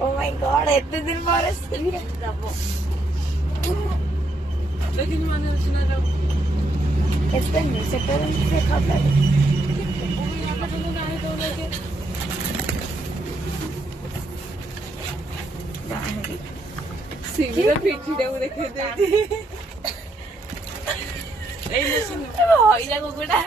Oh my god, एते दिन बाद लेकिन माने उसने तो इसमें नहीं से पर से खाता है वो यहां पे तो गाने तो लेके सिंगल पीठी दे देखे दे ए मशीन होइला गोगडा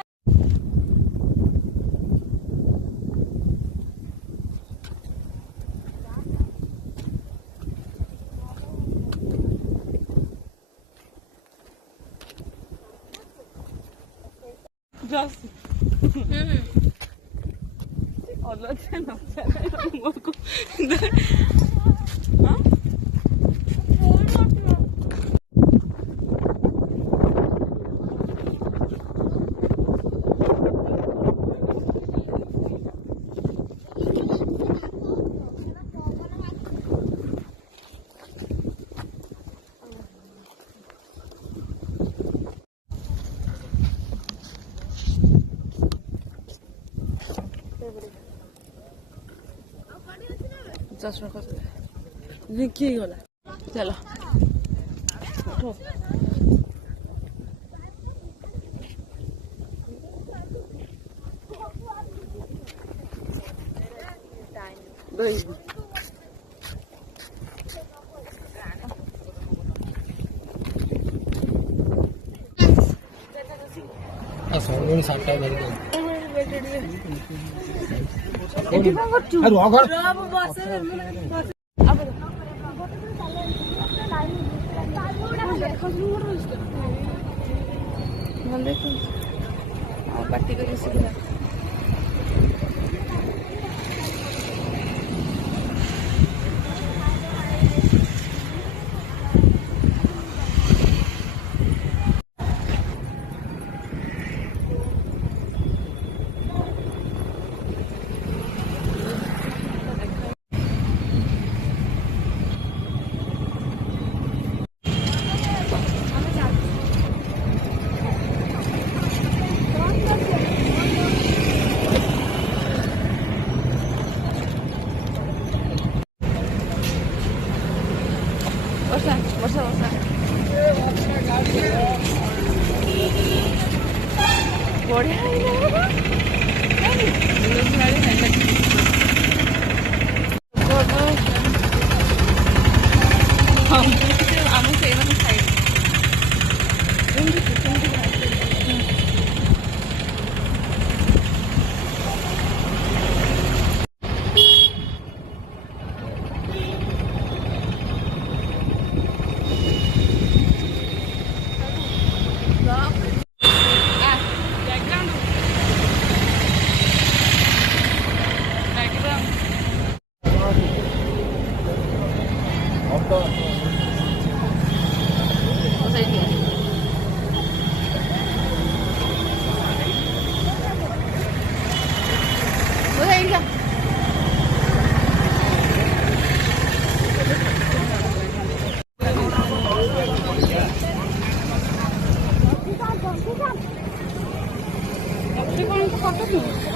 Just. Alla tjänar चश्मा कसले के होला चलो दही सौंदर्य साटा धर पार्टी करी सुविधा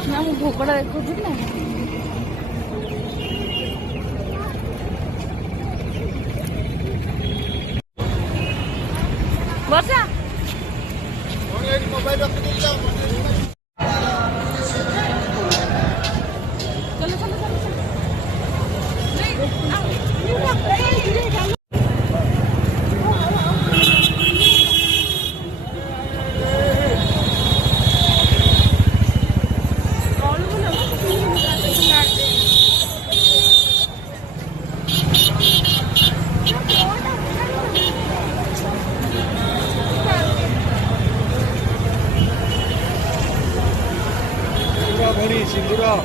ना ମୁଁ ଭୋକଟା ଦେଖୁଥିଲି ନା ବର୍ଷା ମୋବାଇଲ ରଖିଦେଇଛ कोणी सिंधुराव